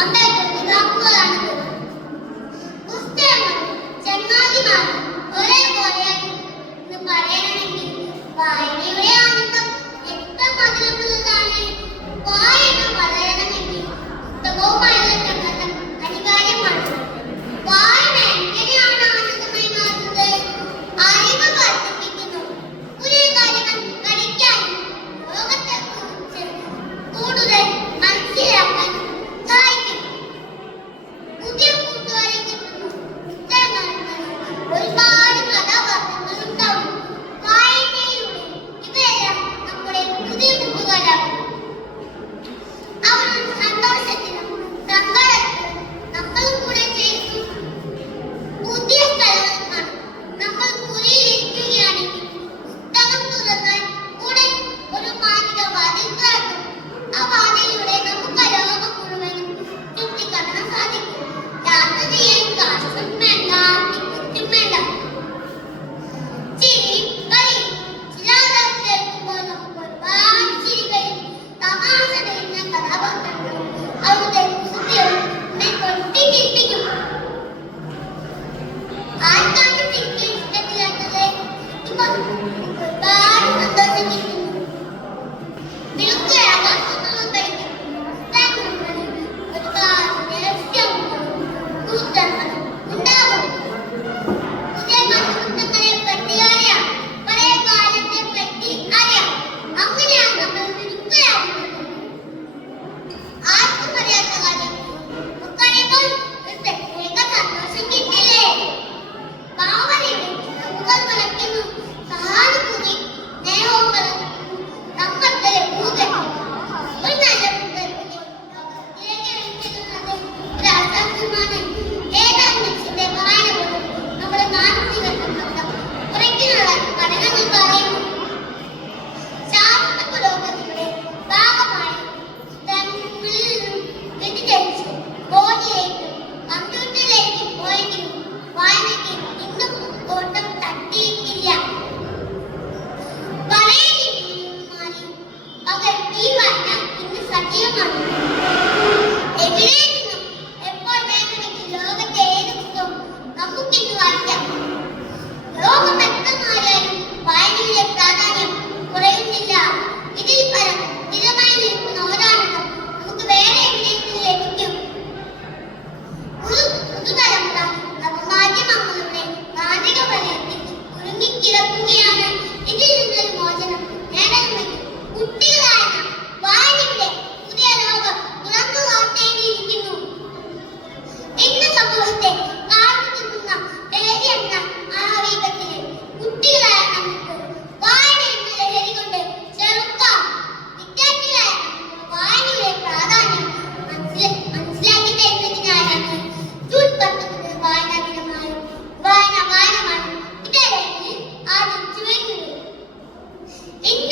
ನಮ್ದಾಯ್ತು In